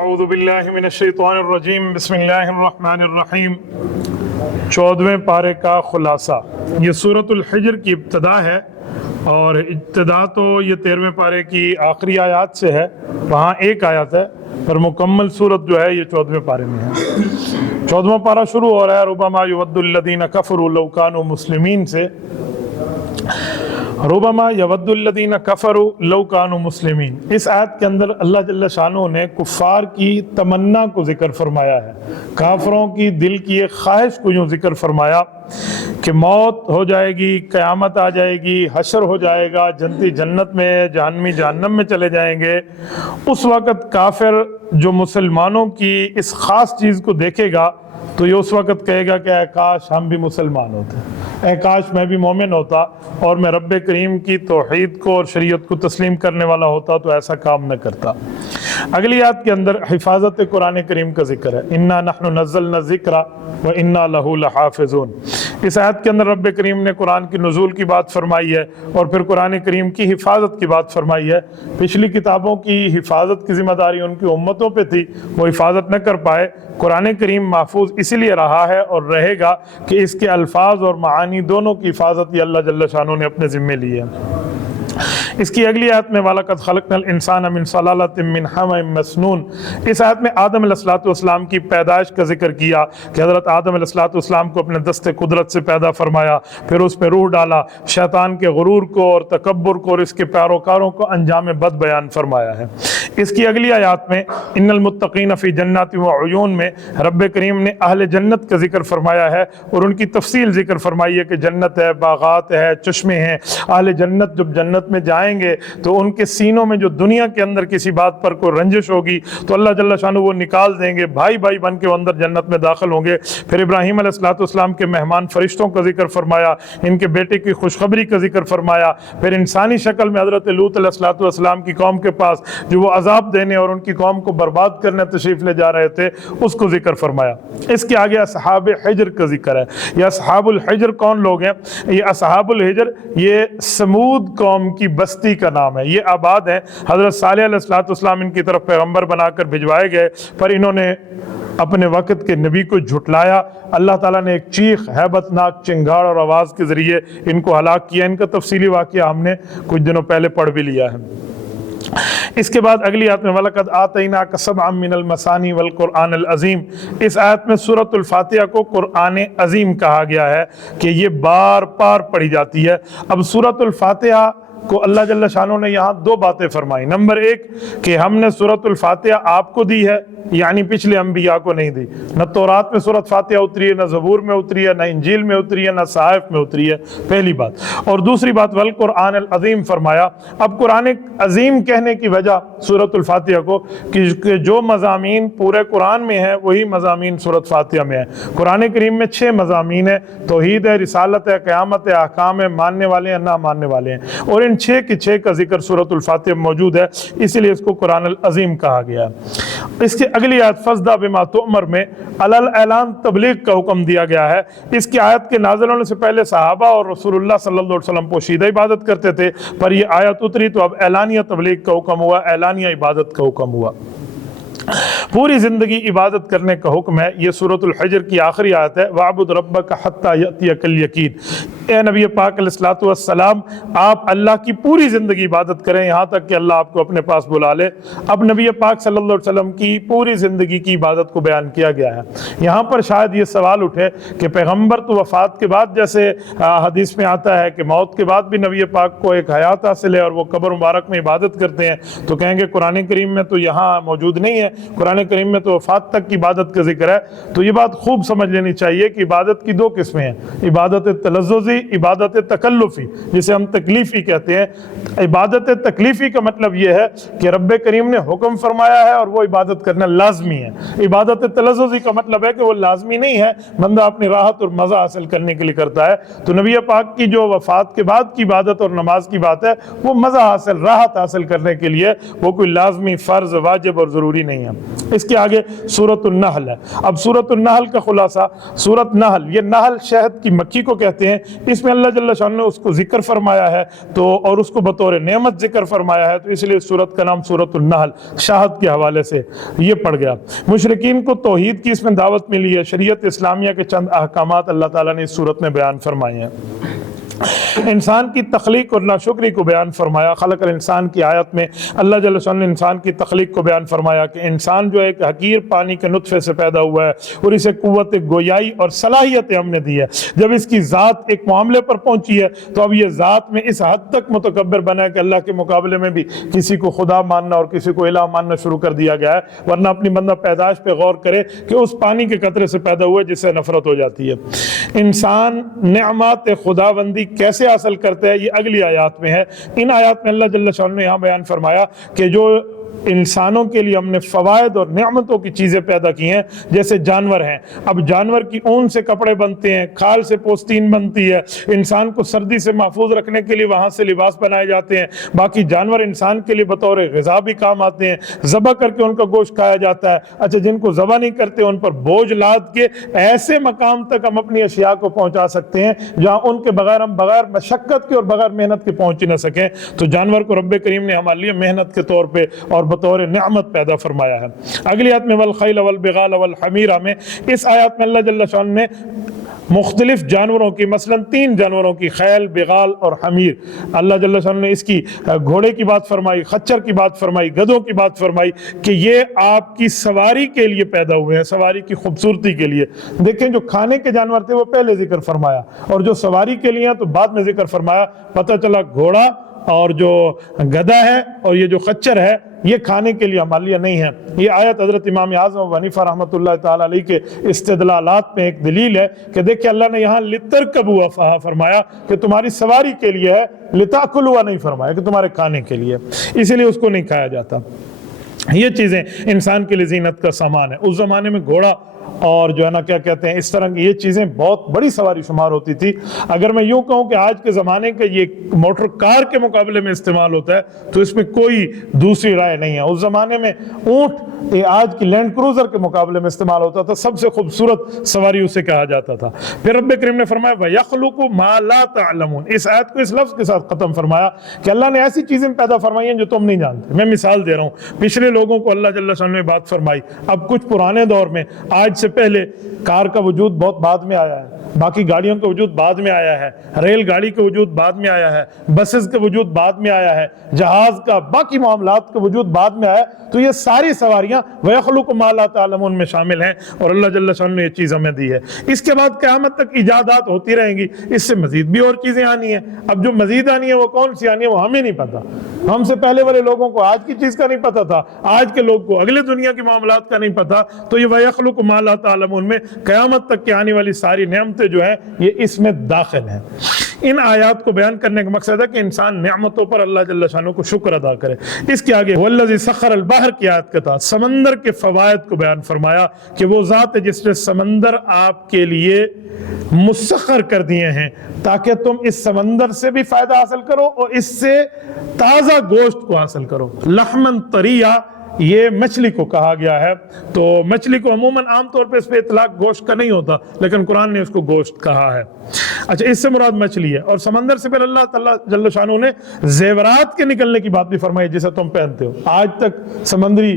اعوذ باللہ من الشیطان الرجیم بسم اللہ الرحمن الرحیم 14ویں پارے کا خلاصہ۔ یہ سورۃ الحجر کی ابتدا ہے اور ابتدا تو یہ 13ویں پارے کی آخری آیات سے ہے، وہاں ایک آیت ہے، پر مکمل سورت جو ہے یہ 14ویں پارے میں ہے۔ 14واں پارہ شروع ہو رہا ہے ربما یود الذین کفروا لو کانوا مسلمین سے۔ ربما یود الذین کفروا لو کانوا مسلمین، اس آیت کے اندر اللہ جل شانہ نے کفار کی تمنا کو ذکر فرمایا ہے، کافروں کی دل کی ایک خواہش کو یوں ذکر فرمایا کہ موت ہو جائے گی، قیامت آ جائے گی، حشر ہو جائے گا، جنتی جنت میں، جہنمی جہنم میں چلے جائیں گے۔ اس وقت کافر جو مسلمانوں کی اس خاص چیز کو دیکھے گا تو یہ اس وقت کہے گا کہ اے کاش ہم بھی مسلمان ہوتے، اے کاش میں بھی مومن ہوتا اور میں رب کریم کی توحید کو اور شریعت کو تسلیم کرنے والا ہوتا تو ایسا کام نہ کرتا۔ اگلی آیت کے اندر حفاظت قرآن کریم کا ذکر ہے، انا نحن نزلنا الذکر وانا لہ لحافظون۔ اس آیت کے اندر رب کریم نے قرآن کی نزول کی بات فرمائی ہے اور پھر قرآن کریم کی حفاظت کی بات فرمائی ہے۔ پچھلی کتابوں کی حفاظت کی ذمہ داری ان کی امتوں پہ تھی، وہ حفاظت نہ کر پائے۔ قرآن کریم محفوظ اسی لیے رہا ہے اور رہے گا کہ اس کے الفاظ اور معانی دونوں کی حفاظت یہ اللہ جل شانہ نے اپنے ذمے لی ہے۔ اس کی اگلی آیت میں وَلَقَدْ خَلَقْنَا الْإِنسَانَ مِنْ صَلَالَةٍ مِّنْ حَمَإٍ مَسْنُونٍ، اس آیت میں آدم علیہ السلام کی پیدائش کا ذکر کیا کہ حضرت آدم علیہ السلام کو اپنے دست قدرت سے پیدا فرمایا، پھر اس پہ روح ڈالا، شیطان کے غرور کو اور تکبر کو اور اس کے پیروکاروں کو انجام بد بیان فرمایا ہے۔ اس کی اگلی آیات میں ان المتقین فی جنات وعیون میں رب کریم نے اہل جنت کا ذکر فرمایا ہے اور ان کی تفصیل ذکر فرمائی ہے کہ جنت ہے، باغات ہے، چشمے ہیں۔ اہل جنت جب جنت میں جائیں گے تو ان کے سینوں میں جو دنیا کے اندر کسی بات پر کوئی رنجش ہوگی تو اللہ جل شانہ وہ نکال دیں گے، بھائی بھائی بن کے وہ اندر جنت میں داخل ہوں گے۔ پھر ابراہیم علیہ السلام کے مہمان فرشتوں کا ذکر فرمایا، ان کے بیٹے کی خوشخبری کا ذکر فرمایا۔ پھر انسانی شکل میں حضرت لوط علیہ السلام کی قوم کے پاس جو وہ عذاب دینے اور ان کی قوم کو برباد کرنے تشریف لے جا رہے تھے اس کو ذکر فرمایا۔ اس کے آگے اصحاب حجر کا ذکر ہے۔ یہ اصحاب الحجر کون لوگ ہیں؟ یہ اصحاب الحجر یہ سمود قوم کی بستی کا نام ہے، یہ آباد ہیں۔ حضرت صالح علیہ السلام ان کی طرف پیغمبر بنا کر بھجوائے گئے، پر انہوں نے اپنے وقت کے نبی کو جھٹلایا۔ اللہ تعالیٰ نے ایک چیخ، ہیبت ناک چنگاڑ اور آواز کے ذریعے ان کو ہلاک کیا۔ ان کا تفصیلی واقعہ ہم نے کچھ دنوں پہلے پڑھ بھی لیا ہے۔ اس کے بعد اگلی آیت میں وَلَقَدْ آتَيْنَاكَ سَبْعًا مِّنَ الْمَثَانِي وَالْقُرْآنِ الْعَظِيمِ، اس آیت میں سورۃ الفاتحہ کو قرآن عظیم کہا گیا ہے کہ یہ بار بار پڑھی جاتی ہے۔ اب سورۃ الفاتحہ کو اللہ جل شانہ نے یہاں دو باتیں فرمائی۔ نمبر ایک کہ ہم نے سورۃ الفاتحہ آپ کو دی ہے، یعنی پچھلے انبیاء کو نہیں دی۔ نہ تورات میں سورۃ فاتحہ اتری ہے، نہ زبور میں اتری ہے، نہ انجیل میں اتری ہے، نہ صحائف میں اتری ہے، پہلی بات۔ اور دوسری بات والقرآن العظیم فرمایا۔ اب قرآن عظیم کہنے کی وجہ سورۃ الفاتحہ کو کہ جو مضامین پورے قرآن میں ہیں وہی مضامین سورۃ فاتحہ میں ہیں۔ قرآن کریم میں 6 مضامین ہیں، توحید ہے، رسالت ہے، قیامت ہے، احکام ہے، ماننے والے ہیں، نہ ماننے والے ہیں، اور ان 6 کے 6 کا ذکر سورۃ الفاتحہ میں موجود ہے، اسی لیے اس کو قرآن العظیم کہا گیا ہے۔ اس کے اگلی آیت فَاصْدَعْ بِمَا تُؤْمَرُ میں عَلَى اعلان تبلیغ کا حکم دیا گیا ہے۔ اس کی آیت کے نازل ہونے سے پہلے صحابہ اور رسول اللہ صلی اللہ علیہ وسلم پوشیدہ عبادت کرتے تھے، پر یہ آیت اتری تو اب اعلانیہ تبلیغ کا حکم ہوا، اعلانیہ عبادت کا حکم ہوا۔ پوری زندگی عبادت کرنے کا حکم ہے۔ یہ سورۃ الحجر کی آخری آیت ہے، وَاعْبُدْ رَبَّكَ حَتَّى يَأْتِيَكَ الْيَقِينُ، اے نبی پاک علیہ الصلوۃ والسلام آپ اللہ کی پوری زندگی عبادت کریں یہاں تک کہ اللہ آپ کو اپنے پاس بلا لے۔ اب نبی پاک صلی اللہ علیہ وسلم کی پوری زندگی کی عبادت کو بیان کیا گیا ہے۔ یہاں پر شاید یہ سوال اٹھے کہ پیغمبر تو وفات کے بعد، جیسے حدیث میں آتا ہے کہ موت کے بعد بھی نبی پاک کو ایک حیات حاصل ہے اور وہ قبر مبارک میں عبادت کرتے ہیں، تو کہیں گے قرآن کریم میں تو یہاں موجود نہیں ہے، قرآن کریم میں تو وفات تک کی عبادت کا ذکر ہے۔ تو یہ بات خوب سمجھ لینی چاہیے کہ عبادت کی 2 قسمیں ہیں، عبادت تلذذی، عبادت تکلفی، جسے ہم تکلیفی کہتے ہیں۔ عبادت تکلیفی کا مطلب یہ ہے کہ رب کریم نے حکم فرمایا ہے اور وہ عبادت کرنا لازمی ہے۔ عبادت تلذذی کا مطلب ہے کہ وہ لازمی نہیں ہے، بندہ اپنی راحت اور مزہ حاصل کرنے کے لیے کرتا ہے۔ تو نبی پاک کی جو وفات کے بعد کی عبادت اور نماز کی بات ہے وہ مزہ حاصل، راحت حاصل کرنے کے لیے، وہ کوئی لازمی، فرض، واجب اور ضروری نہیں ہے۔ اس کے آگے سورۃ النحل ہے۔ اب سورۃ النحل کا خلاصہ، سورۃ نحل، یہ نحل شہد کی مکھی کو کہتے ہیں، اس میں اللہ جل شان نے اس کو ذکر فرمایا ہے تو اور اس کو بطور نعمت ذکر فرمایا ہے، تو اس لیے سورت کا نام سورۃ النحل شاہد کے حوالے سے یہ پڑ گیا۔ مشرکین کو توحید کی اس میں دعوت ملی ہے، شریعت اسلامیہ کے چند احکامات اللہ تعالیٰ نے اس سورت میں بیان فرمائے ہیں۔ انسان کی تخلیق اور ناشکری کو بیان فرمایا۔ خلق الانسان کی آیت میں اللہ جل شان نے انسان کی تخلیق کو بیان فرمایا کہ انسان جو ایک حقیر پانی کے نطفے سے پیدا ہوا ہے اور اسے قوت گویائی اور صلاحیتیں ہم نے دی ہے۔ جب اس کی ذات ایک معاملے پر پہنچی ہے تو اب یہ ذات میں اس حد تک متکبر بنا ہے کہ اللہ کے مقابلے میں بھی کسی کو خدا ماننا اور کسی کو الہ ماننا شروع کر دیا گیا ہے، ورنہ اپنی بندہ پیدائش پہ غور کرے کہ اس پانی کے قطرے سے پیدا ہوا ہے جس سے نفرت ہو جاتی ہے۔ انسان نعمات خداوندی کیسے حاصل کرتا ہے یہ اگلی آیات میں ہے۔ ان آیات میں اللہ جل شانہ نے یہاں بیان فرمایا کہ جو انسانوں کے لیے ہم نے فوائد اور نعمتوں کی چیزیں پیدا کی ہیں، جیسے جانور ہیں، اب جانور کی اون سے کپڑے بنتے ہیں، کھال سے پوستین بنتی ہے، انسان کو سردی سے محفوظ رکھنے کے لیے وہاں سے لباس بنائے جاتے ہیں، باقی جانور انسان کے لیے بطور غذا بھی کام آتے ہیں، ذبح کر کے ان کا گوشت کھایا جاتا ہے۔ اچھا، جن کو ذبح نہیں کرتے ان پر بوجھ لاد کے ایسے مقام تک ہم اپنی اشیاء کو پہنچا سکتے ہیں جہاں ان کے بغیر ہم بغیر مشقت کے اور بغیر محنت کے پہنچ نہ سکیں، تو جانور کو رب کریم نے ہمارے لیے محنت کے طور پہ اور بطور نعمت پیدا فرمایا ہے۔ اگلی آیت میں والخیل والبغال والحمیرہ میں، اس آیات میں اللہ جل شان نے مختلف جانوروں کی، مثلا 3 جانوروں کی، خیل، بغال اور حمیر، اللہ جل شان نے اس کی گھوڑے کی بات فرمائی، خچر کی بات فرمائی، گدھوں کی بات فرمائی کہ یہ آپ کی سواری کے لیے پیدا ہوئے ہیں، سواری کی خوبصورتی کے لیے۔ دیکھیں جو کھانے کے جانور تھے وہ پہلے ذکر فرمایا، اور جو سواری کے لیے ہیں تو بعد میں ذکر فرمایا۔ پتہ چلا گھوڑا اور جو گدھا ہے اور یہ جو خچر ہے یہ کھانے کے لیے ہمارے لیے نہیں ہے۔ یہ آیت حضرت امام اعظم ابو حنیفہ رحمۃ اللہ تعالیٰ علیہ کے استدلالات میں ایک دلیل ہے کہ دیکھیں اللہ نے یہاں لترکبوا فرمایا کہ تمہاری سواری کے لیے ہے، لتاکلوا نہیں فرمایا کہ تمہارے کھانے کے لیے، اسی لیے اس کو نہیں کھایا جاتا۔ یہ چیزیں انسان کے لیے زینت کا سامان ہے۔ اس زمانے میں گھوڑا اور جو ہے نا کیا کہتے ہیں اس طرح کی یہ چیزیں بہت بڑی سواری شمار ہوتی تھی۔ اگر میں یوں کہوں کہ آج کے زمانے کے یہ موٹر کار کے مقابلے میں استعمال ہوتا ہے تو اس میں کوئی دوسری رائے نہیں ہے۔ اس زمانے میں اونٹ آج کی لینڈ کروزر کے مقابلے میں استعمال ہوتا تھا، سب سے خوبصورت سواری اسے کہا جاتا تھا۔ پھر رب کریم نے فرمایا وَيَخْلُقُ مَا لَا تَعْلَمُونَ، اس آیت کو اس لفظ کے ساتھ ختم فرمایا کہ اللہ نے ایسی چیزیں پیدا فرمائی ہیں جو تم نہیں جانتے۔ میں مثال دے رہا ہوں، پچھلے لوگوں کو اللہ جل شانہ نے بات فرمائی، اب کچھ پرانے دور میں، آج سے پہلے کار کا وجود بہت بعد میں آیا ہے، باقی گاڑیوں کا وجود بعد میں آیا ہے، ریل گاڑی کا وجود بعد میں آیا ہے، بسز کا وجود بعد میں آیا ہے، جہاز کا، باقی معاملات کا وجود بعد میں آیا ہے۔ تو یہ ساری سواریاں وَيَخْلُقُ مَا لَا تَعْلَمُونَ میں شامل ہیں اور اللہ جل شانہ نے یہ چیز ہمیں دی ہے۔ اس کے بعد قیامت تک ایجادات ہوتی رہیں گی، اس سے مزید بھی اور چیزیں آنی ہیں۔ اب جو مزید آنی ہے وہ کون سی آنی ہے وہ ہمیں نہیں پتا۔ ہم سے پہلے والے لوگوں کو آج کی چیز کا نہیں پتا تھا، آج کے لوگ کو اگلے دنیا کے معاملات کا نہیں پتا۔ تو یہ وَيَخْلُقُ مَا لَا تَعْلَمُونَ میں قیامت تک کی آنے والی ساری نعمتیں جو ہیں یہ اس میں داخل ہیں۔ ان آیات کو بیان کرنے کا مقصد ہے کہ انسان نعمتوں پر اللہ جل شانہ کو شکر ادا کرے۔ اس کے آگے وَالَّذِي سَخَّرَ الْبَحْرَ کی آیت کے تحت سمندر کے فوائد کو بیان فرمایا کہ وہ ذات ہے جس نے سمندر آپ کے لیے مسخر کر دیے ہیں تاکہ تم اس سمندر سے بھی فائدہ حاصل کرو اور اس سے تازہ گوشت کو حاصل کرو۔ لحمن طریہ یہ مچھلی کو کہا گیا ہے، تو مچھلی کو عموماً عام طور پہ اس پہ اطلاق گوشت کا نہیں ہوتا، لیکن قرآن نے اس کو گوشت کہا ہے۔ اچھا، اس سے مراد مچھلی ہے۔ اور سمندر سے پھر اللہ تعالیٰ جل شانہ نے زیورات کے نکلنے کی بات بھی فرمائی جسے تم پہنتے ہو۔ آج تک سمندری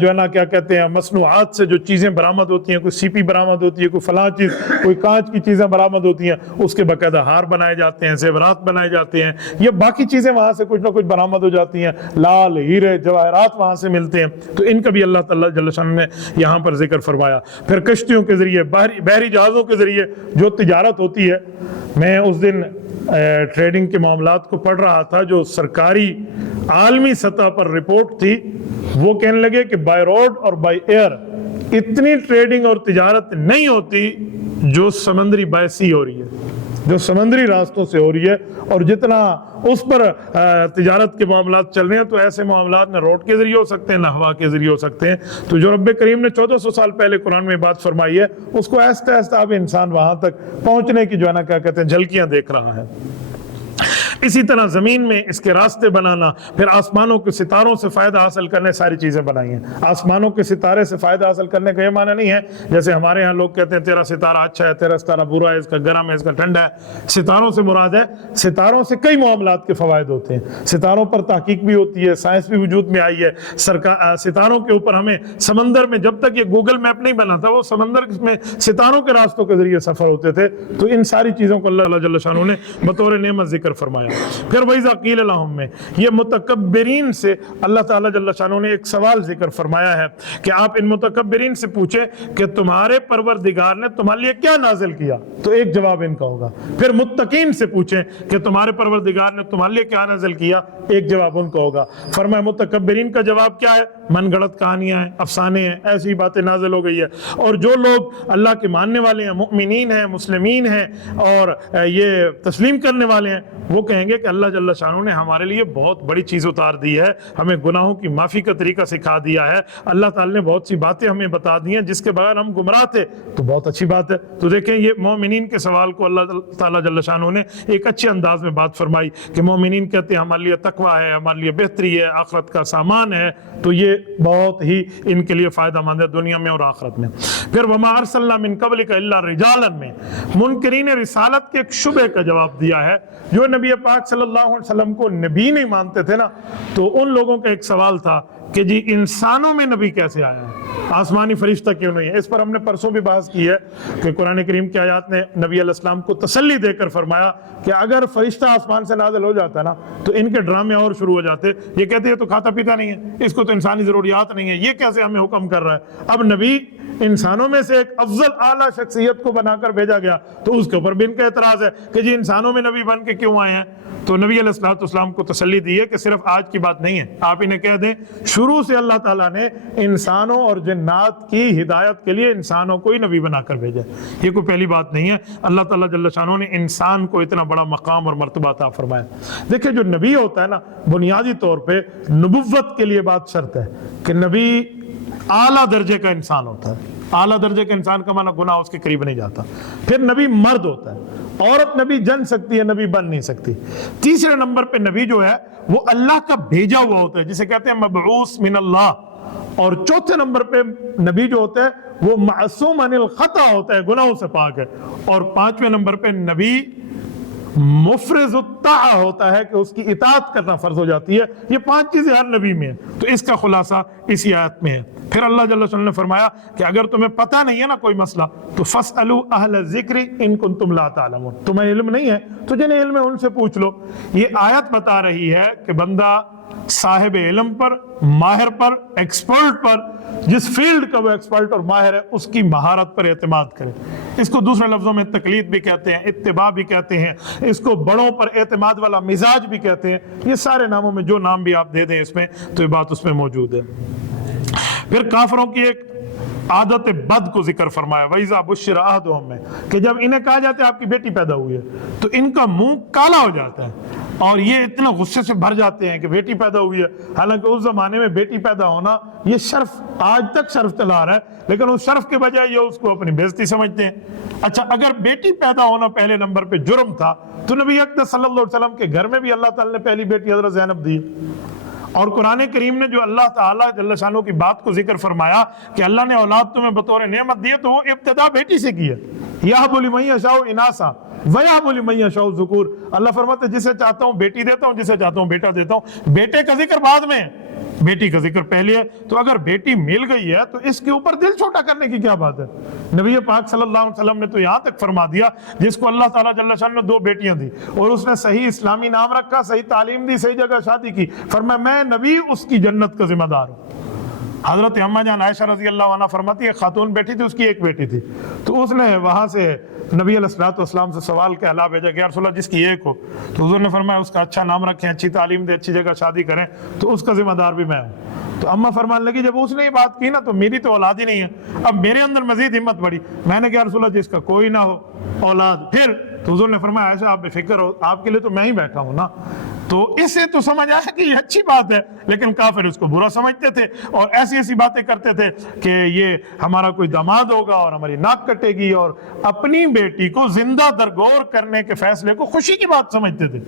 جو ہے نا کیا کہتے ہیں مصنوعات سے جو چیزیں برآمد ہوتی ہیں، کوئی سیپی برآمد ہوتی ہے، کوئی فلاں چیز، کوئی کانچ کی چیزیں برآمد ہوتی ہیں، اس کے باقاعدہ ہار بنائے جاتے ہیں، زیورات بنائے جاتے ہیں، یہ باقی چیزیں وہاں سے کچھ نہ کچھ برآمد ہو جاتی ہیں، لال ہیرے جواہرات وہاں سے ملتے ہیں۔ تو ان کا بھی اللہ تعالیٰ جل شانہ نے یہاں پر ذکر فرمایا۔ پھر کشتیوں کے ذریعے، بحری جہازوں کے ذریعے جو تجارت ہوتی ہے، میں اس دن ٹریڈنگ کے معاملات کو پڑھ رہا تھا، جو سرکاری عالمی سطح پر رپورٹ تھی، وہ کہنے لگے کہ بائی روڈ اور بائی ایئر اتنی ٹریڈنگ اور تجارت نہیں ہوتی جو سمندری بائی سی ہو رہی ہے، جو سمندری راستوں سے ہو رہی ہے، اور جتنا اس پر تجارت کے معاملات چل رہے ہیں تو ایسے معاملات نہ روڈ کے ذریعے ہو سکتے ہیں نہ ہوا کے ذریعے ہو سکتے ہیں۔ تو جو رب کریم نے 1400 سال پہلے قرآن میں بات فرمائی ہے، اس کو آہستہ آہستہ اب انسان وہاں تک پہنچنے کی جو ہے نا کیا کہتے ہیں جھلکیاں دیکھ رہا ہے۔ اسی طرح زمین میں اس کے راستے بنانا، پھر آسمانوں کے ستاروں سے فائدہ حاصل کرنے ساری چیزیں بنائی ہیں۔ آسمانوں کے ستارے سے فائدہ حاصل کرنے کا یہ معنی نہیں ہے جیسے ہمارے ہاں لوگ کہتے ہیں تیرا ستارہ اچھا ہے، تیرا ستارہ برا ہے، اس کا گرم ہے، اس کا ٹھنڈا ہے۔ ستاروں سے مراد ہے ستاروں سے کئی معاملات کے فوائد ہوتے ہیں، ستاروں پر تحقیق بھی ہوتی ہے، سائنس بھی وجود میں آئی ہے۔ ستاروں کے اوپر ہمیں سمندر میں جب تک یہ گوگل میپ نہیں بنا تھا وہ سمندر میں ستاروں کے راستوں کے ذریعے سفر ہوتے تھے، تو ان ساری چیزوں کو اللہ جل شانہ نے بطور نعمت ذکر فرمایا۔ پھر وَإِذَا قِيلَ لَهُم میں یہ متکبرین سے اللہ تعالیٰ جل شانہ نے ایک سوال ذکر فرمایا ہے کہ آپ ان متکبرین سے پوچھیں کہ تمہارے پروردگار نے تمہارے لیے کیا نازل کیا، تو ایک جواب ان کا ہوگا۔ پھر متقین سے پوچھیں کہ تمہارے پروردگار نے تمہارے لیے کیا نازل کیا، ایک جواب ان کا ہوگا۔ فرمایا متکبرین کا جواب کیا ہے؟ من گڑت کہانیاں ہیں، افسانے ہیں، ایسی باتیں نازل ہو گئی ہے۔ اور جو لوگ اللہ کے ماننے والے ہیں، مؤمنین ہیں، مسلمین ہیں اور یہ تسلیم کرنے والے ہیں، وہ کہیں گے کہ اللہ جل شانہ نے ہمارے لیے بہت بڑی چیز اتار دی ہے، ہمیں گناہوں کی معافی کا طریقہ سکھا دیا ہے، اللہ تعالی نے بہت سی باتیں ہمیں بتا دی ہیں جس کے بغیر ہم گمراہ تھے، تو بہت اچھی بات ہے۔ تو دیکھیں یہ مومنین کے سوال کو اللہ تعالیٰ جل شانہ نے ایک اچھے انداز میں بات فرمائی کہ مومنین کہتے ہیں ہمارے لیے تقویٰ ہے، ہمارے لیے بہتری ہے، آخرت کا سامان ہے، تو یہ بہت ہی ان کے لیے فائدہ مند ہے دنیا میں اور آخرت میں۔ پھر وما ارسلنا من قبلک الا رجالا میں منکرین رسالت کے ایک شبہ کا جواب دیا ہے۔ جو نبی پاک صلی اللہ علیہ وسلم کو نبی نہیں مانتے تھے نا، تو ان لوگوں کا ایک سوال تھا کہ جی انسانوں میں نبی کیسے آیا ہے، آسمانی فرشتہ کیوں نہیں ہے؟ اس پر ہم نے پرسوں بھی بحث کی ہے کہ قرآن کریم کی آیات نے نبی علیہ السلام کو تسلی دے کر فرمایا کہ اگر فرشتہ آسمان سے نازل ہو جاتا نا تو ان کے ڈرامے اور شروع ہو جاتے، یہ کہتے ہیں تو کھاتا پیتا نہیں ہے، اس کو تو انسانی ضروریات نہیں ہے، یہ کیسے ہمیں حکم کر رہا ہے؟ اب نبی انسانوں میں سے ایک افضل اعلیٰ شخصیت کو بنا کر بھیجا گیا، تو اس کے اوپر بھی ان کا اعتراض ہے کہ جی انسانوں میں نبی بن کے کیوں آئے ہیں؟ تو نبی علیہ السلام کو تسلی دی ہے کہ صرف آج کی بات نہیں ہے، آپ انہیں کہہ دیں شروع سے اللہ تعالیٰ نے انسانوں اور جنات کی ہدایت کے لیے انسانوں کو ہی نبی بنا کر بھیجا، یہ کوئی پہلی بات نہیں ہے۔ اللہ تعالیٰ جل شانہ نے انسان کو اتنا بڑا مقام اور مرتبہ عطا فرمایا۔ دیکھیں جو نبی ہوتا ہے نا، بنیادی طور پہ نبوت کے لیے بات شرط ہے کہ نبی اعلیٰ درجے کا انسان ہوتا ہے۔ اعلیٰ درجے کا انسان کا معنی گناہ اس کے قریب نہیں جاتا۔ پھر نبی مرد ہوتا ہے، عورت نبی جن سکتی ہے، نبی بن نہیں سکتی۔ تیسرے نمبر پہ نبی جو ہے وہ اللہ کا بھیجا ہوا ہوتا ہے، جسے کہتے ہیں مبعوث من اللہ۔ اور چوتھے نمبر پہ نبی جو ہوتا ہے وہ معصوم عن الخطا ہوتا ہے، گناہوں سے پاک ہے۔ اور پانچویں نمبر پہ نبی مفرز الطاعہ ہوتا ہے کہ اس کی اطاعت کرنا فرض ہو جاتی ہے۔ یہ پانچ چیزیں ہر نبی میں ہیں، تو اس کا خلاصہ اسی آیت میں ہے۔ پھر اللہ جل شانہ نے فرمایا کہ اگر تمہیں پتہ نہیں ہے نا کوئی مسئلہ تو فَاسْأَلُوا أَهْلَ الذِّكْرِ إِن كُنتُمْ لَا تَعْلَمُونَ، تمہیں علم نہیں ہے تو جنہیں علم ہے ان سے پوچھ لو۔ یہ آیت بتا رہی ہے کہ بندہ صاحب علم پر، ماہر پر، ایکسپرٹ پر، جس فیلڈ کا وہ ایکسپرٹ اور ماہر ہے اس کی مہارت پر اعتماد کرے۔ اس کو دوسرے لفظوں میں تقلید بھی کہتے ہیں، اتباع بھی کہتے ہیں، اس کو بڑوں پر اعتماد والا مزاج بھی کہتے ہیں۔ یہ سارے ناموں میں جو نام بھی آپ دے دیں اس میں تو یہ بات اس میں موجود ہے۔ پھر کافروں کی ایک عادت بد کو ذکر فرمایا، وَإِذَا بُشِّرَ أَحَدُهُم میں کہ جب انہیں کہا جاتا ہے آپ کی بیٹی پیدا ہوئی ہے تو ان کا منہ کالا ہو جاتا ہے اور یہ اتنا غصے سے بھر جاتے ہیں کہ بیٹی پیدا ہوئی ہے۔ حالانکہ اس زمانے میں بیٹی پیدا ہونا یہ شرف، آج تک شرف چلا رہا ہے، لیکن اس شرف کے بجائے یہ اس کو اپنی بے عزتی سمجھتے ہیں۔ اچھا اگر بیٹی پیدا ہونا پہلے نمبر پہ جرم تھا تو نبی اقدس صلی اللہ علیہ وسلم کے گھر میں بھی اللہ تعالی نے پہلی بیٹی حضرت زینب دی۔ اور قرآن کریم نے جو اللہ تعالیٰ جل شانہ کی بات کو ذکر فرمایا کہ اللہ نے اولاد تمہیں بطور نعمت دی ہے تو وہ ابتدا بیٹی سے کی ہے۔ یَهْبُ لِمَن يَشَاءُ إِنَاثًا وَيَهْبُ لِمَن يَشَاءُ الذُّكُورَ، اللہ فرماتے ہیں جسے چاہتا ہوں بیٹی دیتا ہوں، جسے چاہتا ہوں بیٹا دیتا ہوں۔ بیٹے کا ذکر بعد میں ہے، بیٹی کا ذکر پہلے ہے۔ تو اگر بیٹی مل گئی ہے تو اس کے اوپر دل چھوٹا کرنے کی کیا بات ہے؟ نبی پاک صلی اللہ علیہ وسلم نے تو یہاں تک فرما دیا جس کو اللہ تعالیٰ جل شانہ نے 2 بیٹیاں دی اور اس نے صحیح اسلامی نام رکھا، صحیح تعلیم دی، صحیح جگہ شادی کی، فرمایا میں نبی اس کی جنت کا ذمہ دار ہوں۔ حضرت اماں جان عائشہ رضی اللہ عنہ فرماتی ہے خاتون بیٹی تھی، اس کی ایک بیٹی تھی، تو اس نے وہاں سے نبی علیہ السلام سے سوال کے علا بھیجا کہ یا رسول اللہ جس کی ایک ہو، تو حضور نے فرمایا اس کا اچھا نام رکھیں، اچھی تعلیم دیں، اچھی جگہ شادی کریں، تو اس کا ذمہ دار بھی میں ہوں۔ تو اماں فرمانے لگی جب اس نے یہ بات کی نا تو میری تو اولاد ہی نہیں ہے، اب میرے اندر مزید ہمت بڑھی، میں نے کہا رسول اللہ جس کا کوئی نہ ہو اولاد پھر، تو حضور نے فرمایا ایسا آپ بے فکر ہو، آپ کے لیے تو میں ہی بیٹھا ہوں نا۔ تو اسے تو سمجھ آیا کہ یہ اچھی بات ہے، لیکن کافر اس کو برا سمجھتے تھے اور ایسی ایسی باتیں کرتے تھے کہ یہ ہمارا کوئی داماد ہوگا اور ہماری ناک کٹے گی، اور اپنی بیٹی کو زندہ درگور کرنے کے فیصلے کو خوشی کی بات سمجھتے تھے۔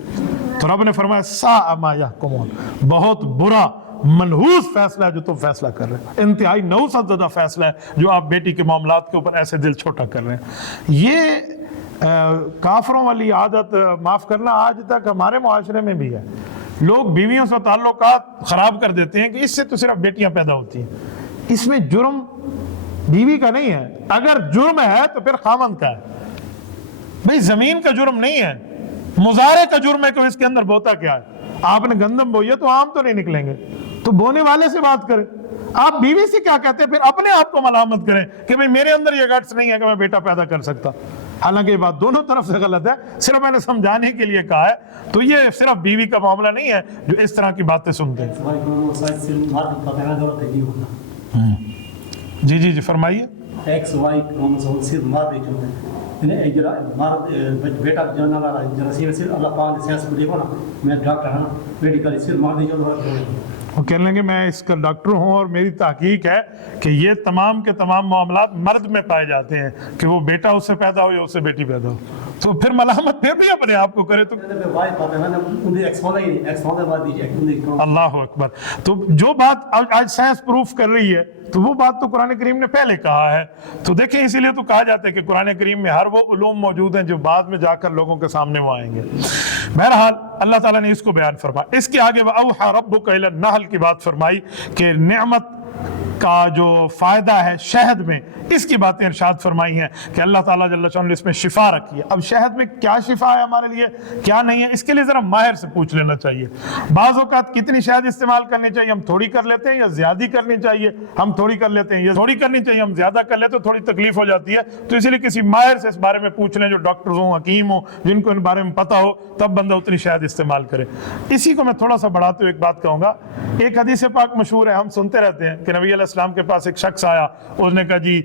تو رب نے فرمایا ساء ما یحکمون، بہت برا منحوس فیصلہ ہے جو تم فیصلہ کر رہے ہیں، انتہائی نحوست زدہ فیصلہ ہے جو آپ بیٹی کے معاملات کے اوپر ایسے دل چھوٹا کر رہے ہیں۔ یہ کافروں والی عادت معاف کرنا آج تک ہمارے معاشرے میں بھی ہے۔ لوگ بیویوں سے تعلقات خراب کر دیتے ہیں کہ اس سے تو صرف بیٹیاں پیدا ہوتی ہیں، اس میں جرم بیوی کا نہیں ہے، اگر جرم ہے تو پھر خاوند کا ہے۔ بھئی زمین کا جرم نہیں ہے، مزارع کا جرم ہے کہ اس کے اندر بوتا کیا ہے۔ آپ نے گندم بوئی ہے تو آم تو نہیں نکلیں گے، تو بونے والے سے بات کریں۔ آپ بیوی سے کیا کہتے ہیں؟ پھر اپنے آپ کو ملامت کریں کہ بھئی میرے اندر یہ گٹس نہیں ہے کہ میں بیٹا پیدا کر سکتا۔ حالانکہ یہ بات دونوں طرف سے غلط ہے، صرف میں نے سمجھانے کے لیے کہا ہے۔ تو یہ صرف بیوی کا معاملہ نہیں ہے جو اس طرح کی باتیں سنتے ہیں۔ جی جی جی فرمائیے۔ ایکس وائی کروموسوم صرف مرد جو ہے مرد بیٹا جانا والا جنسی صرف اللہ پاک نے سائنس کو دیکھو نا، میں ڈاکٹر ہوں میڈیکل صرف مرد جو وہ کہنے لگے میں اس کا ڈاکٹر ہوں اور میری تحقیق ہے کہ یہ تمام کے تمام معاملات مرد میں پائے جاتے ہیں، کہ وہ بیٹا اس سے پیدا ہو یا اس سے بیٹی پیدا ہو، تو پھر ملامت پھر بھی اپنے آپ کو کرے تو اللہ اکبر۔ تو جو بات آج سائنس پروف کر رہی ہے تو وہ بات تو قرآن کریم نے پہلے کہا ہے۔ تو دیکھیں اسی لیے تو کہا جاتا ہے کہ قرآن کریم میں ہر وہ علوم موجود ہیں جو بعد میں جا کر لوگوں کے سامنے وہ آئیں گے۔ بہرحال اللہ تعالیٰ نے اس کو بیان فرمایا۔ اس کے آگے وَأَوْحَى رَبُّكَ إِلَى النَّحْلِ کی بات فرمائی کہ نعمت کا جو فائدہ ہے شہد میں، اس کی باتیں ارشاد فرمائی ہیں کہ اللہ تعالیٰ جل شانہ نے اس میں شفا رکھی ہے۔ اب شہد میں کیا شفا ہے ہمارے لیے کیا نہیں ہے، اس کے لیے ذرا ماہر سے پوچھ لینا چاہیے۔ بعض اوقات کتنی شہد استعمال کرنی چاہیے، ہم تھوڑی کر لیتے ہیں، یا زیادہ کرنی چاہیے ہم تھوڑی کر لیتے ہیں، یا تھوڑی کرنی چاہیے ہم زیادہ کر لیتے ہیں، تھوڑی تکلیف ہو جاتی ہے۔ تو اسی لیے کسی ماہر سے اس بارے میں پوچھ لیں جو ڈاکٹرز ہوں، حکیم ہوں، جن کو ان بارے میں پتہ ہو، تب بندہ اتنی شہد استعمال کرے۔ اسی کو میں تھوڑا سا بڑھاتے ہوئے ایک بات کہوں گا۔ ایک حدیث پاک مشہور ہے، ہم سنتے رہتے ہیں کہ نبی علیہ السلام کے پاس ایک شخص آیا، اس نے کہا جی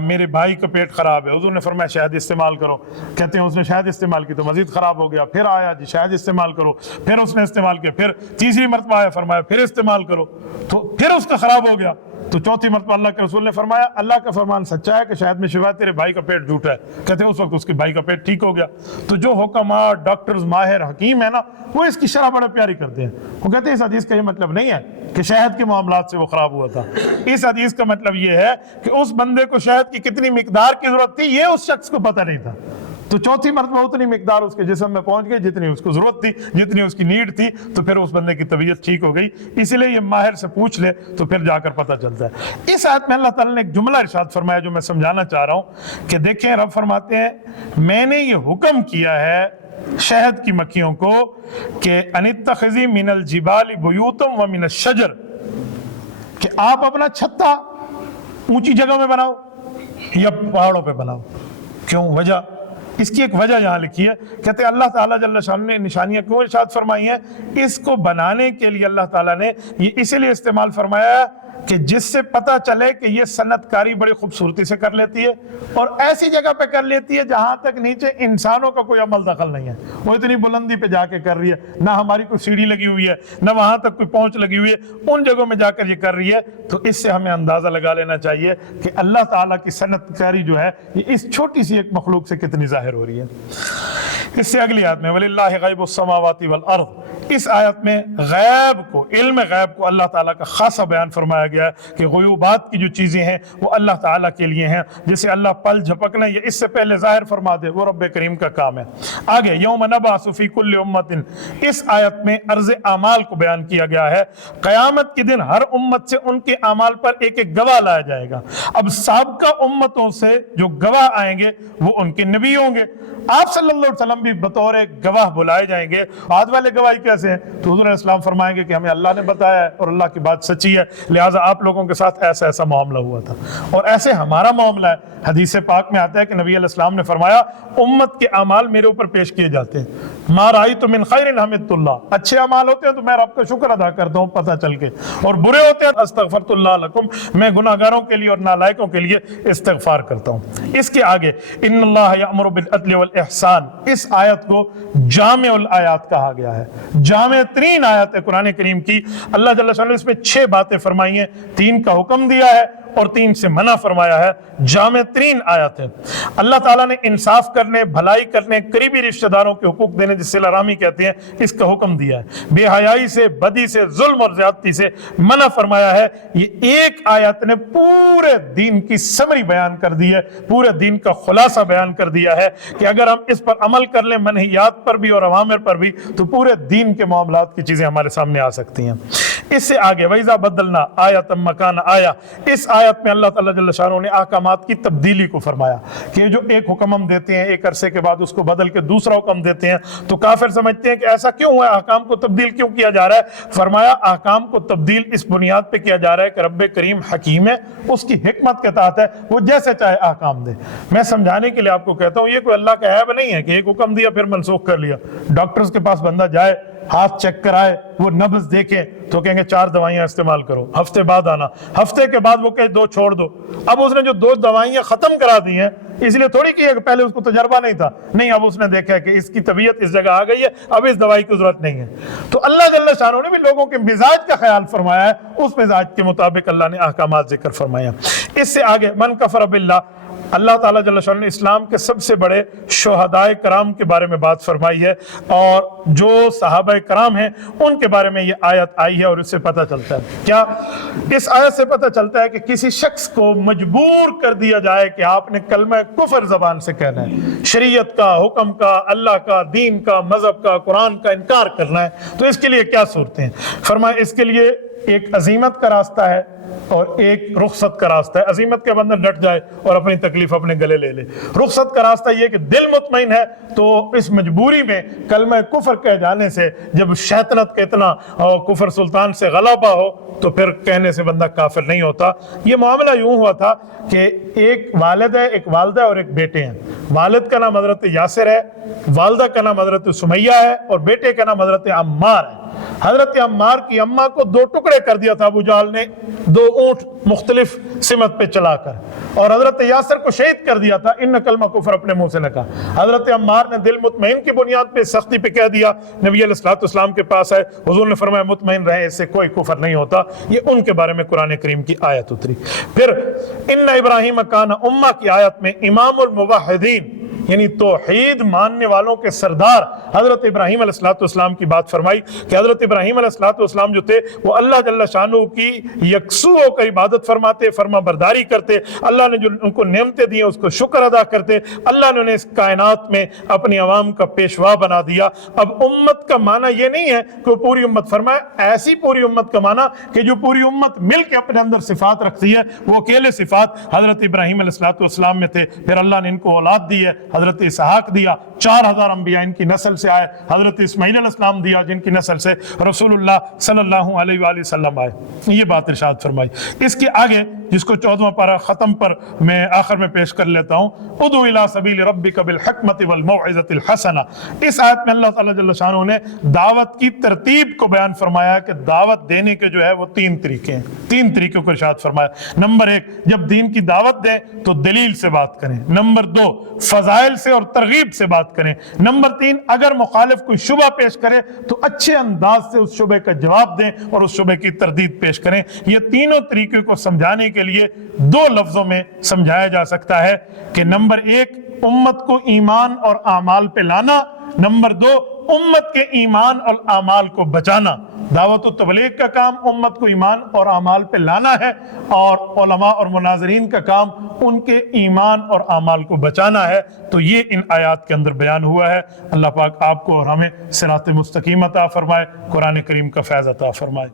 میرے بھائی کا پیٹ خراب ہے، حضور نے فرمایا شہد استعمال کرو۔ کہتے ہیں اس نے شہد استعمال کی تو مزید خراب ہو گیا، پھر آیا جی شہد استعمال کرو، پھر اس نے استعمال کیا، پھر تیسری مرتبہ آیا فرمایا پھر استعمال کرو، تو پھر اس کا خراب ہو گیا۔ تو چوتھی مرتبہ اللہ کے رسول نے فرمایا اللہ کا فرمان سچا ہے کہ شاید میں شفا تیرے بھائی کا پیٹ جھوٹا ہے۔ کہتے ہیں اس وقت اس کے بھائی کا پیٹ ٹھیک ہو گیا۔ تو جو حکمات ڈاکٹرز ماہر حکیم ہے نا، وہ اس کی شرح بڑے پیاری کرتے ہیں۔ وہ کہتے ہیں اس حدیث کا یہ مطلب نہیں ہے کہ شہد کے معاملات سے وہ خراب ہوا تھا، اس حدیث کا مطلب یہ ہے کہ اس بندے کو شہد کی کتنی مقدار کی ضرورت تھی یہ اس شخص کو پتہ نہیں تھا۔ تو چوتھی مرتبہ اتنی مقدار اس کے جسم میں پہنچ گئی جتنی اس کو ضرورت تھی، جتنی اس کی نیڈ تھی، تو پھر اس بندے کی طبیعت ٹھیک ہو گئی۔ اسی لیے یہ ماہر سے پوچھ لے تو پھر جا کر پتہ چلتا ہے۔ اس آیت میں اللہ تعالیٰ نے ایک جملہ ارشاد فرمایا جو میں سمجھانا چاہ رہا ہوں کہ دیکھیں رب فرماتے ہیں میں نے یہ حکم کیا ہے شہد کی مکھیوں کو کہ ان اتخذی من الجبال بیوتا ومن الشجر، کہ آپ اپنا چھتا اونچی جگہ میں بناؤ یا پہاڑوں پہ بناؤ۔ کیوں؟ وجہ اس کی ایک وجہ یہاں لکھی ہے، کہتے ہیں اللہ تعالیٰ جل شانہ نے نشانیاں کیوں ارشاد فرمائی ہیں؟ اس کو بنانے کے لیے اللہ تعالیٰ نے یہ اسی لیے استعمال فرمایا کہ جس سے پتہ چلے کہ یہ صنعت کاری بڑی خوبصورتی سے کر لیتی ہے اور ایسی جگہ پہ کر لیتی ہے جہاں تک نیچے انسانوں کا کوئی عمل دخل نہیں ہے۔ وہ اتنی بلندی پہ جا کے کر رہی ہے، نہ ہماری کوئی سیڑھی لگی ہوئی ہے، نہ وہاں تک کوئی پہنچ لگی ہوئی ہے، ان جگہوں میں جا کر یہ کر رہی ہے۔ تو اس سے ہمیں اندازہ لگا لینا چاہیے کہ اللہ تعالیٰ کی صنعت کاری جو ہے یہ اس چھوٹی سی ایک مخلوق سے کتنی ظاہر ہو رہی ہے۔ اس سے اگلی آیت میں وَلِلَّهِ غَيْبُ السَّمَاوَاتِ وَالْأَرْضِ، اس آیت میں غیب کو، علم غیب کو اللہ تعالیٰ کا خاصا بیان فرمایا گیا ہے کہ غیوبات کی جو چیزیں ہیں وہ اللہ تعالیٰ کے لیے ہیں، جسے اللہ پل جھپکنا یہ اس سے پہلے ظاہر فرما دے وہ رب کریم کا کام ہے۔ آگے یوم نبعث فی کل امت، اس آیت میں عرض اعمال کو بیان کیا گیا ہے۔ قیامت کے دن ہر امت سے ان کے اعمال پر ایک ایک گواہ لایا جائے گا۔ اب سابقہ امتوں سے جو گواہ آئیں گے وہ ان کے نبی ہوں گے، آپ صلی اللہ علیہ وسلم بھی بطور گواہ بلائے جائیں گے۔ بعد والے گواہی کیسے ہیں؟ تو حضور علیہ السلام فرمائیں گے کہ ہمیں اللہ نے بتایا ہے اور اللہ کی بات سچی ہے، لہٰذا آپ لوگوں کے ساتھ ایسا ایسا معاملہ ہوا تھا اور ایسے ہمارا معاملہ ہے۔ حدیث پاک میں آتا ہے کہ نبی علیہ السلام نے فرمایا امت کے اعمال میرے اوپر پیش کیے جاتے ہیں، ما رأیت من خیر حمدت اللہ، اچھے اعمال ہوتے ہیں تو میں رب کا شکر ادا کرتا ہوں پتہ چل کے، اور برے ہوتے ہیں استغفرت اللہ لکم، میں گناہ گاروں کے لیے اور نالائقوں کے لیے استغفار کرتا ہوں۔ اس کے آگے ان اللہ یأمر بالعدل والاحسان، اس آیت کو جامع الآیات کہا گیا ہے، جامع ترین آیت ہے قرآن کریم کی۔ اللہ جل شانہ نے اس میں 6 باتیں فرمائی ہیں، 3 کا حکم دیا ہے اور 3 سے منع فرمایا ہے۔ جامع ترین آیت ہے۔ اللہ تعالیٰ نے انصاف کرنے، بھلائی کرنے، قریبی رشتہ داروں کے حقوق دینے جس صلہ رحمی کہتے ہیں، اس کا حکم دیا ہے۔ بے حیائی سے، بدی سے، ظلم اور زیادتی سے منع فرمایا ہے۔ یہ ایک آیت نے پورے دین کی سمری بیان کر دی ہے، پورے دین کا خلاصہ بیان کر دیا ہے کہ اگر ہم اس پر عمل کر لیں، منہیات پر بھی اور اوامر پر بھی، تو پورے دین کے معاملات کی چیزیں ہمارے سامنے آ سکتی ہیں۔ اس سے آگے وَإِذَا بَدَّلْنَا آیَةً مَّكَانَ آیَةٍ، اس آیت میں اللہ تعالیٰ جل شانہ نے احکامات کی تبدیلی کو فرمایا کہ جو ایک حکم ہم دیتے ہیں، ایک عرصے کے بعد اس کو بدل کے دوسرا حکم دیتے ہیں، تو کافر سمجھتے ہیں کہ ایسا کیوں ہوا، احکام کو تبدیل کیوں کیا جا رہا ہے؟ فرمایا احکام کو تبدیل اس بنیاد پہ کیا جا رہا ہے کہ رب کریم حکیم ہے، اس کی حکمت کے تحت ہے، وہ جیسے چاہے احکام دے۔ میں سمجھانے کے لیے آپ کو کہتا ہوں، یہ کوئی اللہ کا عیب نہیں ہے کہ ایک حکم دیا پھر منسوخ کر لیا۔ ڈاکٹرز کے پاس بندہ جائے، ہاتھ چیک کرائے، وہ نبض دیکھے تو کہیں گے 4 دوائیاں استعمال کرو، ہفتے بعد آنا، ہفتے کے بعد وہ کہے 2 چھوڑ دو۔ اب اس نے جو 2 دوائیاں ختم کرا دی ہیں، اس لیے تھوڑی کی ہے کہ پہلے اس کو تجربہ نہیں تھا، نہیں، اب اس نے دیکھا ہے کہ اس کی طبیعت اس جگہ آ گئی ہے، اب اس دوائی کی ضرورت نہیں ہے۔ تو اللہ جل شانہ نے بھی لوگوں کے مزاج کا خیال فرمایا ہے، اس مزاج کے مطابق اللہ نے احکامات ذکر فرمایا۔ اس سے آگے من کفر باللہ، اللہ تعالیٰ جل شانہ نے اسلام کے سب سے بڑے شہدائے کرام کے بارے میں بات فرمائی ہے، اور جو صحابہ کرام ہیں ان کے بارے میں یہ آیت آئی ہے، اور اس سے پتہ چلتا ہے کیا؟ اس آیت سے پتہ چلتا ہے کہ کسی شخص کو مجبور کر دیا جائے کہ آپ نے کلمہ کفر زبان سے کہنا ہے، شریعت کا، حکم کا، اللہ کا، دین کا، مذہب کا، قرآن کا انکار کرنا ہے، تو اس کے لیے کیا صورتیں ہیں؟ فرمایا اس کے لیے ایک عزیمت کا راستہ ہے اور ایک رخصت کا راستہ ہے۔ عزیمت کے بندہ ڈٹ جائے اور اپنی تکلیف اپنے گلے لے لے۔ رخصت کا راستہ یہ کہ دل مطمئن ہے، تو اس مجبوری میں کلمہ کفر کہہ جانے سے، جب شیطنت کا اتنا کفر سلطان سے غلبہ ہو، تو پھر کہنے سے بندہ کافر نہیں ہوتا۔ یہ معاملہ یوں ہوا تھا کہ ایک والد ہے، ایک والدہ اور ایک بیٹے ہیں۔ والد کا نام حضرت یاسر ہے، والدہ کا نام حضرت سمیہ ہے، اور بیٹے کا نام حضرت عمار ہے۔ حضرت عمار کی اماں کو 2 ٹکڑے کر دیا تھا ابو جہل نے، 2 اونٹ مختلف سمت پہ چلا کر، اور حضرت یاسر کو شہید کر دیا تھا۔ ان کلمہ کفر اپنے منہ سے لگا۔ حضرت عمار نے دل مطمئن کی بنیاد پہ سختی پہ کہہ دیا، نبی علیہ الصلوۃ والسلام کے پاس آئے، حضور نے فرمایا مطمئن رہے، اس سے کوئی کفر نہیں ہوتا۔ یہ ان کے بارے میں قرآن کریم کی آیت اتری۔ پھر ان ابراہیم کان امہ کی آیت میں امام الموحدین، یعنی توحید ماننے والوں کے سردار حضرت ابراہیم علیہ الصلوۃ والسلام کی بات فرمائی کہ حضرت ابراہیم علیہ الصلوۃ والسلام جو تھے وہ اللہ جل شانہ کی یکسو ہو کر عبادت فرماتے، فرما برداری کرتے، اللہ نے جو ان کو نعمتیں دی ہیں اس کو شکر ادا کرتے، اللہ نے انہیں اس کائنات میں اپنی عوام کا پیشوا بنا دیا۔ اب امت کا معنی یہ نہیں ہے کہ وہ پوری امت، فرمایا ایسی پوری امت کا معنی کہ جو پوری امت مل کے اپنے اندر صفات رکھتی ہے، وہ اکیلے صفات حضرت ابراہیم علیہ الصلوۃ والسلام میں تھے۔ پھر اللہ نے ان کو اولاد دی ہے، حضرت اسحاق دیا، 4000 انبیاء ان کی نسل سے آئے، حضرت اسماعیل علیہ السلام دیا جن کی نسل سے رسول اللہ صلی اللہ علیہ وآلہ وسلم آئے۔ یہ بات ارشاد فرمائی۔ اس کے آگے جس کو 14واں پارہ ختم پر میں آخر میں پیش کر لیتا ہوں، ادعو الی سبیل ربک بالحکمۃ والموعظۃ الحسنہ، اس آیت میں اللہ تعالیٰ جل شانہ نے دعوت کی ترتیب کو بیان فرمایا کہ دعوت دینے کے جو ہے وہ 3 طریقے ہیں، 3 طریقوں کو ارشاد فرمایا۔ نمبر 1، جب دین کی دعوت دیں تو دلیل سے بات کریں۔ نمبر 2، فضائل سے اور ترغیب سے بات کریں۔ نمبر 3، اگر مخالف کوئی شبہ پیش کرے تو اچھے انداز سے اس شبہ کا جواب دیں اور اس شبہ کی تردید پیش کریں۔ یہ تینوں طریقے کو سمجھانے کے لیے 2 لفظوں میں سمجھایا جا سکتا ہے کہ نمبر 1، امت کو ایمان اور اعمال پہ لانا، نمبر 2، امت کے ایمان اور اعمال کو بچانا۔ دعوت و تبلیغ کا کام امت کو ایمان اور اعمال پہ لانا ہے، اور علماء اور مناظرین کا کام ان کے ایمان اور اعمال کو بچانا ہے۔ تو یہ ان آیات کے اندر بیان ہوا ہے۔ اللہ پاک آپ کو اور ہمیں صراط مستقیم عطا فرمائے، قرآن کریم کا فیض عطا فرمائے۔